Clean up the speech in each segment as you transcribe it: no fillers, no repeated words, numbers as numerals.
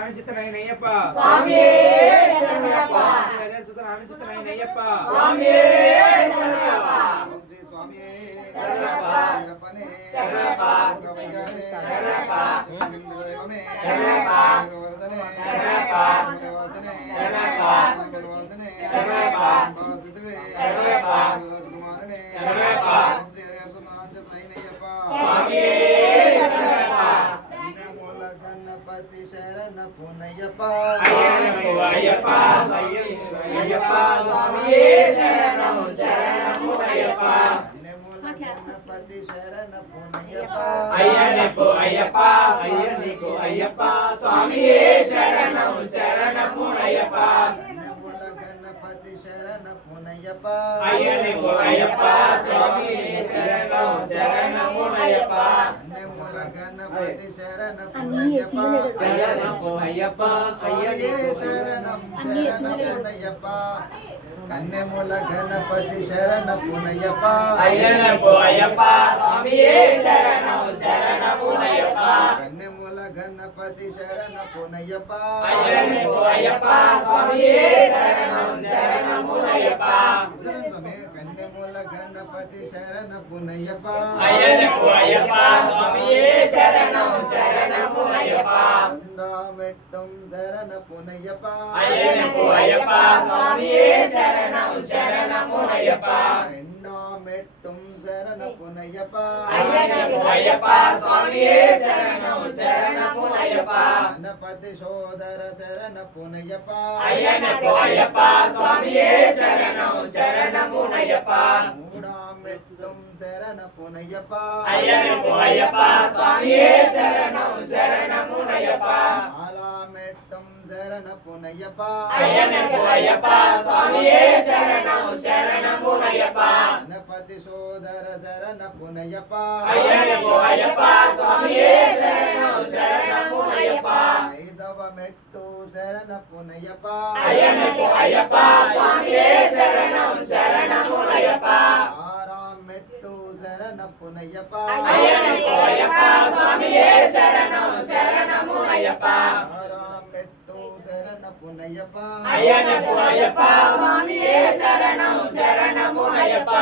రామచిత్తనయ్యప్ప స్వామియే శరణయ్యప్ప రామచిత్తనయ్యప్ప స్వామియే శరణయ్యప్ప శ్రీ స్వామియే శరణయ్యప్ప అయ్యప్పనే శరణయ్యప్ప గవయ్యానే శరణయ్యప్ప దైవమే శరణయ్యప్ప గవర్ధనే శరణయ్యప్ప మంగళవాసనే శరణయ్యప్ప మంగళవాసనే శరణయ్యప్ప వాసుదేవే శరణయ్యప్ప రాజకుమారనే శరణయ్యప్ప శ్రీ హరిహరసునాంచనయ్యప్ప స్వామియే శరణయ్యప్ప మూల గణపతి శరణ పునయ్యప్ప అయ్యప్ప అయ్యప్ప అయ్యప్ప స్వామియే శరణము శరణము అయ్యప్ప మూల గణపతి శరణ పునయ్యప్ప అయ్యప్ప అయ్యప్ప అయ్యప్ప అయ్యప్ప స్వామియే శరణము శరణము అయ్యప్ప మూల గణపతి శరణ పునయ్యప్ప అయ్యప్ప అయ్యప్ప స్వామియే శరణము శరణము అయ్యప్ప మూల గణపతి శరణ పునయ్యప్ప అయ్యప్ప అయ్యప్ప శరణం శరణ పునయ్యప్ప కన్నెమూల గణపతి శరణ పునయ్యప్ప అయ్యప్ప అయ్యప్ప స్వామియే శరణము శరణము అయ్యప్ప కన్నెమూల గణపతి శరణ పునయ్యప్ప అయ్యప్ప అయ్యప్ప స్వామియే శరణము శరణము అయ్యప్ప కన్నెమూల గణపతి శరణ పునయ్యప్ప అయ్యప్ప అయ్యప్ప స్వామియే శరణము శరణము అయ్యప్ప మెట్టం శరణ పునయ్యప్ప అయ్యప్ప అయ్యప్ప స్వామియే శరణము శరణము అయ్యప్ప రెండో మెట్టం శరణ పునయ్యప్ప అయ్యప్ప అయ్యప్ప స్వామియే శరణము శరణము అయ్యప్ప గణపతి సోదర శరణ పునయ్యప్ప అయ్యప్ప అయ్యప్ప స్వామియే శరణము శరణము అయ్యప్ప మూడా మెట్టం శరణ పునయ్యప్ప అయ్యప్ప అయ్యప్ప స్వామియే శరణము శరణము అయ్యప్ప ఆలా మెట్టం శరణ పునయ్యప్ప అయ్యప్ప అయ్యప్ప స్వామియే శరణము శరణము అయ్యప్ప గణపతి సోదర శరణ పునయ్యప్ప అయ్యప్ప అయ్యప్ప స్వామియే శరణము శరణము అయ్యప్ప ఐదవ మెట్టు శరణ పునయ్యప్ప అయ్యప్ప అయ్యప్ప స్వామియే శరణము శరణము అయ్యప్ప ఆరాం మెట్టు శరణ పునయ్యప్ప అయ్యప్ప అయ్యప్ప స్వామియే శరణము శరణము అయ్యప్ప ఆరాం మెట్టు శరణ పునయ్యప్ప అయ్యప్ప అయ్యప్ప స్వామియే శరణము శరణము అయ్యప్ప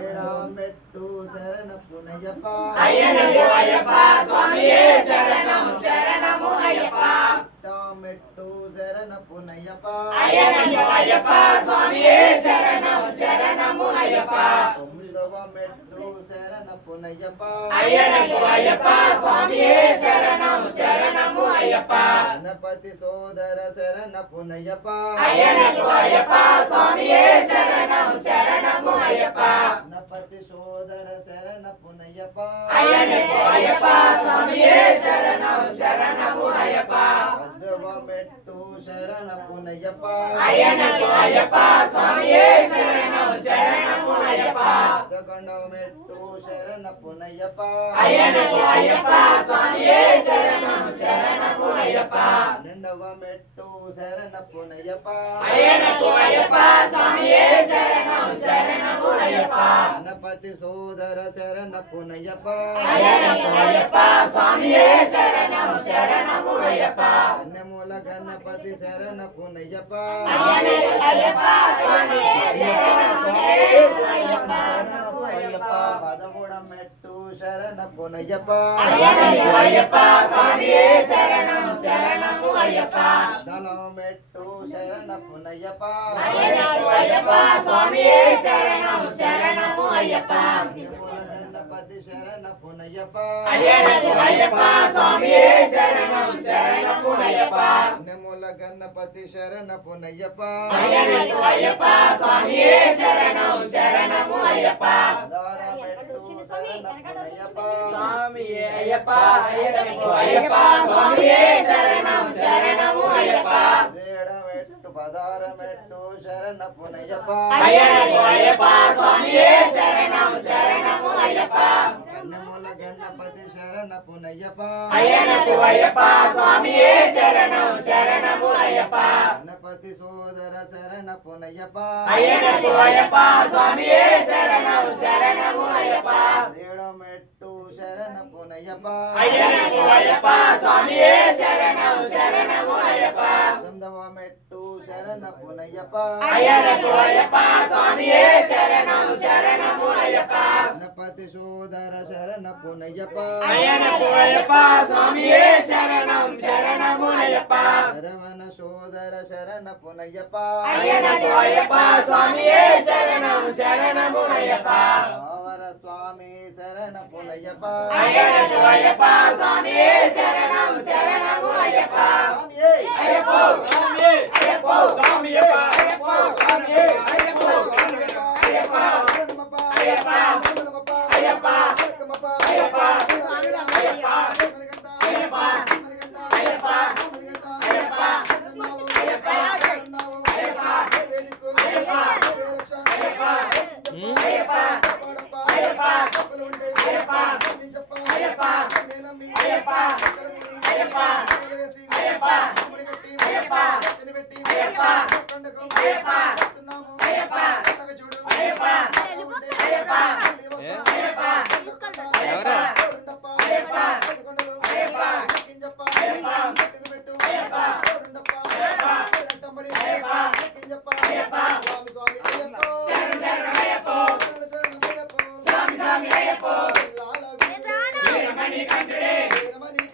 ఏడాం మెట్టు శరణ పునయ్యప్ప అయ్యప్ప అయ్యప్ప స్వామియే శరణము శరణము అయ్యప్ప ఎట్టాం మెట్టు శరణ పునయ్యప్ప అయ్యప్ప అయ్యప్ప స్వామియే శరణము శరణము అయ్యప్ప తొమ్మిదవ మెట్టు శరణ పునయ్యప్ప అయ్యప్ప అయ్యప్ప స్వామియే శరణము శరణము అయ్యప్ప గణపతి సోదర శరణ పునయ్యప్ప అయ్యప్ప అయ్యప్ప స్వామియే శరణము శరణము అయ్యప్ప గణపతి సోదర శరణ పునయ్యప్ప అయ్యప్ప అయ్యప్ప స్వామియే శరణము శరణము అయ్యప్ప పదవ మెట్టు శరణ పునయ్యప్ప అయ్యప్ప అయ్యప్ప స్వామియే శరణము శరణము అయ్యప్ప పదకొండవ మెట్టు శరణ పునయ్యప్ప అయ్యప్ప అయ్యప్ప స్వామియే శరణము శరణము అయ్యప్ప పన్నెండవ మెట్టు శరణ పునయ్యప్ప అయ్యప్ప అయ్యప్ప స్వామియే శరణము శరణము అయ్యప్ప గణపతి సోదర శరణ పునయ్యప్ప అయ్యప్ప అయ్యప్ప స్వామియే శరణము శరణము అయ్యప్ప కన్యమూల గణపతి శరణ పునయ్యప్ప అయ్యప్ప అయ్యప్ప స్వామియే శరణము శరణము అయ్యప్ప పదమూడ మెట్టు శరణ పునయ్యప్ప అయ్యప్ప అయ్యప్ప స్వామియే శరణము శరణము అయ్యప్ప పదనవ మెట్టు శరణ పునయ్యప్ప అయ్యప్ప అయ్యప్ప స్వామియే శరణము శరణము అయ్యప్ప కన్యమూల గణపతి శరణ పునయ్యప్ప అయ్యప్ప అయ్యప్ప స్వామియే శరణము శరణము అయ్యప్ప కన్యమూల గణపతి శరణ పునయ్యప్ప అయ్యప్ప అయ్యప్ప స్వామియే శరణము శరణము అయ్యప్ప పదహార మెట్టు శరణ పునయ్యప్ప స్వామియే అయ్యప్ప అయ్యప్ప అయ్యప్ప స్వామియే శరణము శరణము అయ్యప్ప పదిహేడ మెట్టు పదహార మెట్టు శరణ పునయ్యప్ప అయ్యప్ప అయ్యప్ప స్వామియే శరణము శరణము అయ్యప్ప కన్యమూల గణపతి శరణ పునయ్యప్ప అయ్యప్ప అయ్యప్ప స్వామియే శరణము శరణము అయ్యప్ప గణపతి సోదర శరణ పునయ్యప్ప అయ్యప్ప అయ్యప్ప స్వామియే శరణము శరణము అయ్యప్ప ఏడో మెట్టు శరణ పునయ్యప్ప అయ్యప్ప అయ్యప్ప స్వామియే శరణము శరణము పునయ్యప్ప అయ్యనకు అయ్యప్ప స్వామియే శరణం శరణము అయ్యప్ప గణపతి సోదర శరణ పునయ్యప్ప అయ్యనకు అయ్యప్ప స్వామియే శరణం శరణము అయ్యప్ప శరవణ సోదర శరణ పునయ్యప్ప అయ్యనకు అయ్యప్ప స్వామియే శరణం శరణము అయ్యప్ప పావర స్వామి శరణ పునయ్యప్ప అయ్యనకు అయ్యప్ప స్వామియే శరణం శరణము అయ్యప్ప అయ్యప్ప అయ్యప్ప స్వామియప్ప అయ్యప్ప స్వామియే అయ్యప్ప అయ్యప్ప అయ్యప్ప అయ్యప్ప అయ్యప్ప స్వామి